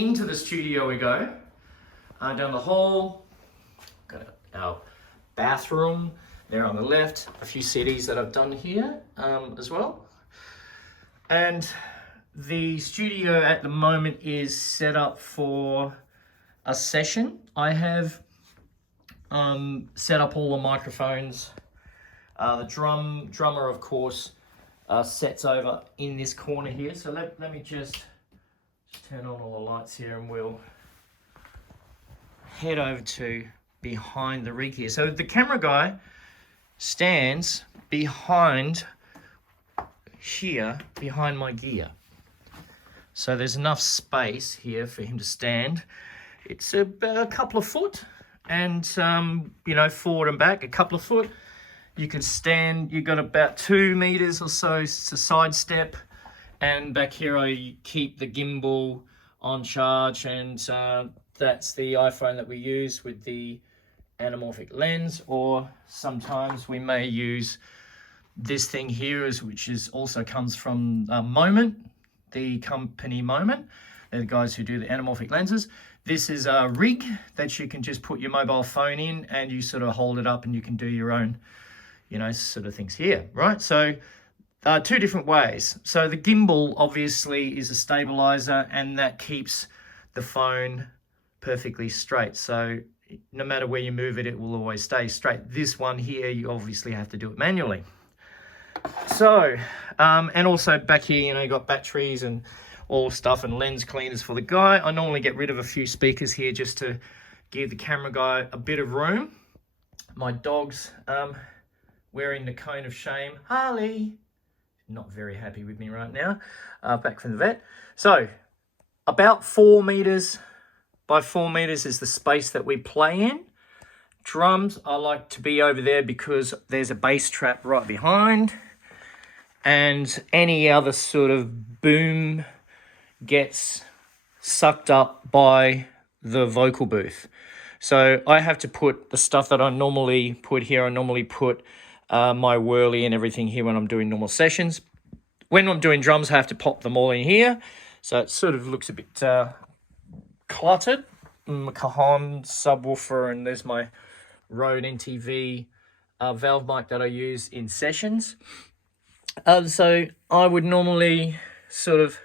into the studio we go. Down the hall, got our bathroom there on the left, a few CDs that I've done here as well. And the studio at the moment is set up for a session. I have set up all the microphones. The drummer, of course, sets over in this corner here. So let me just turn on all the lights here and we'll head over to behind the rig here. So the camera guy stands behind here, behind my gear. So there's enough space here for him to stand. It's about a couple of foot and, you know, forward and back, a couple of foot. You can stand, you've got about 2 meters or so to sidestep. And back here I keep the gimbal on charge, and that's the iPhone that we use with the anamorphic lens, or sometimes we may use this thing here, which also comes from Moment, the company Moment. They're the guys who do the anamorphic lenses. This is a rig that you can just put your mobile phone in and you sort of hold it up and you can do your own, you know, sort of things here, right? So 2 different ways. So the gimbal obviously is a stabilizer, and that keeps the phone perfectly straight. So no matter where you move it, it will always stay straight. This one here, you obviously have to do it manually. So, and also back here, you know, you got batteries and all stuff and lens cleaners for the guy. I normally get rid of a few speakers here just to give the camera guy a bit of room. My dog's wearing the cone of shame. Harley, not very happy with me right now, back from the vet. So about 4 meters by 4 meters is the space that we play in. Drums, I like to be over there because there's a bass trap right behind, and any other sort of boom gets sucked up by the vocal booth. So I have to put the stuff that I normally put here. I normally put my whirly and everything here when I'm doing normal sessions. When I'm doing drums, I have to pop them all in here. So it sort of looks a bit cluttered. My Cajon subwoofer, and there's my Rode NTV valve mic that I use in sessions. So I would normally sort of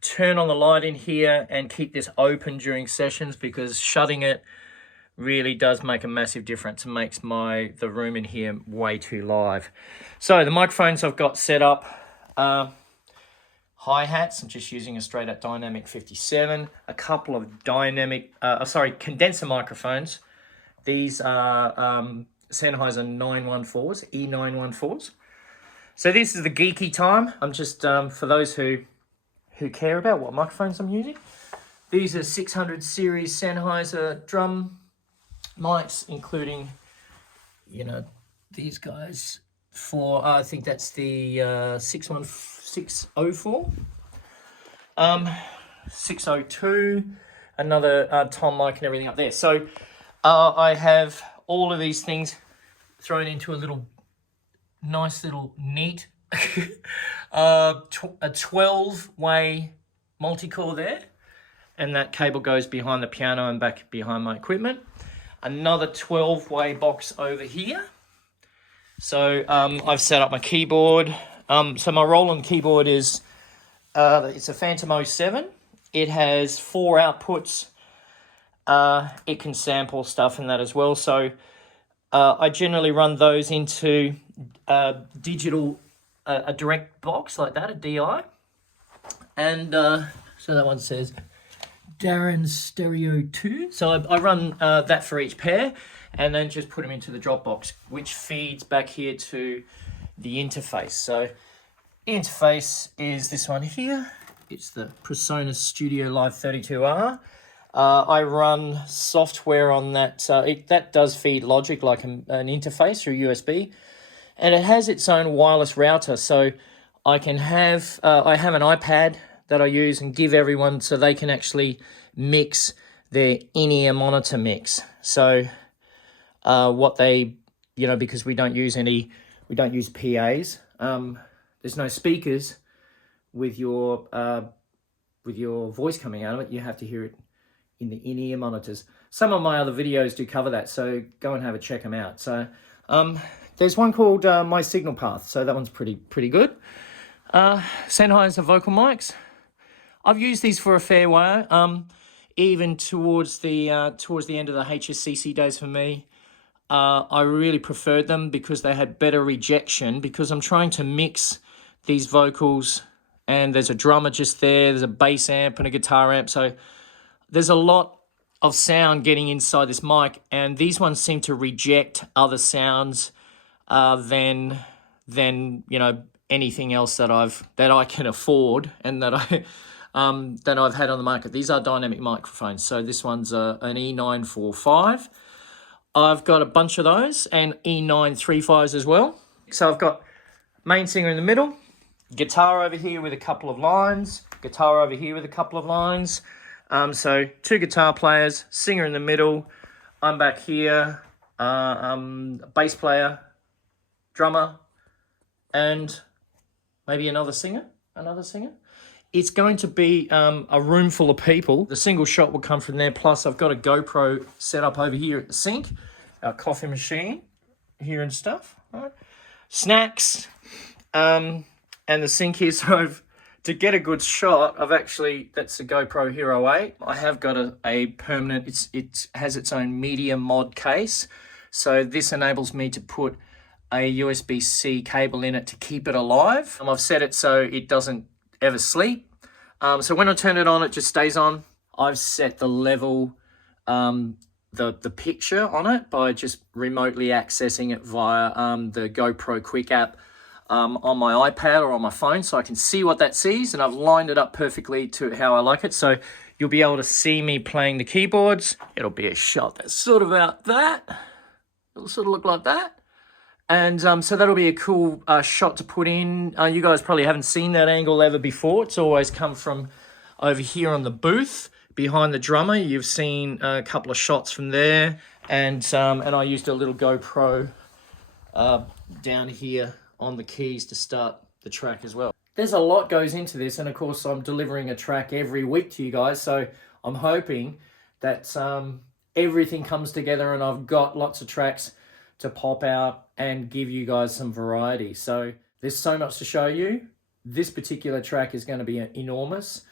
turn on the light in here and keep this open during sessions, because shutting it really does make a massive difference and makes the room in here way too live. So the microphones I've got set up, hi-hats, I'm just using a straight up dynamic 57, a couple of condenser microphones. These are Sennheiser 914s, E914s. So this is the geeky time. I'm just, for those who care about what microphones I'm using, these are 600 series Sennheiser drum mics, including, you know, these guys for, I think that's the 604, 602, another Tom mic and everything up there. So I have all of these things thrown into a nice little neat a 12-way multi-core there, and that cable goes behind the piano and back behind my equipment. Another 12-way box over here. So I've set up my keyboard. So my Roland keyboard is, it's a Phantom 07. It has 4 outputs. It can sample stuff and that as well. So I generally run those into digital, a direct box like that, a DI. And so that one says Darren Stereo 2. So I run that for each pair, and then just put them into the Dropbox, which feeds back here to the interface. So the interface is this one here. It's the Presonus Studiolive 32R. I run software on that. That does feed Logic like an interface through USB, and it has its own wireless router. So I can have, I have an iPad that I use and give everyone so they can actually mix their in-ear monitor mix. So what they, you know, because we don't use PAs. There's no speakers with your with your voice coming out of it, you have to hear it in the in-ear monitors. Some of my other videos do cover that, so go and have a check them out. So there's one called My Signal Path, so that one's pretty good. Sennheiser vocal mics. I've used these for a fair while, even towards the end of the HSCC days for me. I really preferred them because they had better rejection, because I'm trying to mix these vocals, and there's a drummer just there's a bass amp and a guitar amp, so there's a lot of sound getting inside this mic, and these ones seem to reject other sounds than you know, anything else that I can afford and that I've had on the market. These are dynamic microphones. So this one's an E945. I've got a bunch of those, and E935s as well. So I've got main singer in the middle, guitar over here with a couple of lines, guitar over here with a couple of lines. So 2 guitar players, singer in the middle, I'm back here, bass player, drummer, and maybe another singer. It's going to be a room full of people. The single shot will come from there. Plus, I've got a GoPro set up over here at the sink, our coffee machine here and stuff. Right. Snacks, and the sink here. So to get a good shot, that's the GoPro Hero 8. I have got a permanent, it has its own media mod case. So this enables me to put a USB-C cable in it to keep it alive. I've set it so it doesn't ever sleep. So when I turn it on, it just stays on. I've set the level, the picture on it by just remotely accessing it via the GoPro Quick app on my iPad or on my phone, so I can see what that sees, and I've lined it up perfectly to how I like it. So you'll be able to see me playing the keyboards. It'll be a shot that's sort of about that. It'll sort of look like that. And so that'll be a cool shot to put in. You guys probably haven't seen that angle ever before. It's always come from over here on the booth behind the drummer. You've seen a couple of shots from there. And I used a little GoPro down here on the keys to start the track as well. There's a lot goes into this, and of course I'm delivering a track every week to you guys, so I'm hoping that everything comes together and I've got lots of tracks to pop out and give you guys some variety. So there's so much to show you. This particular track is going to be enormous,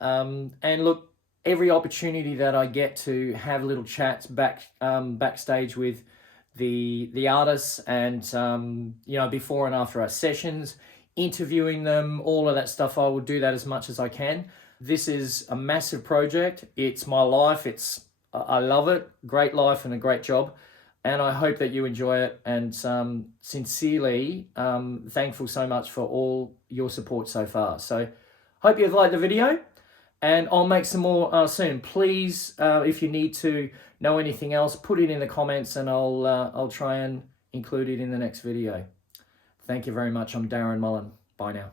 and look, every opportunity that I get to have little chats backstage with the artists, and you know, before and after our sessions, interviewing them, all of that stuff, I will do that as much as I can. This is a massive project. It's my life. I love it. Great life and a great job, and I hope that you enjoy it. And sincerely thankful so much for all your support so far. So hope you've liked the video, and I'll make some more soon. Please, if you need to know anything else, put it in the comments, and I'll try and include it in the next video. Thank you very much. I'm Darren Mullen. Bye now.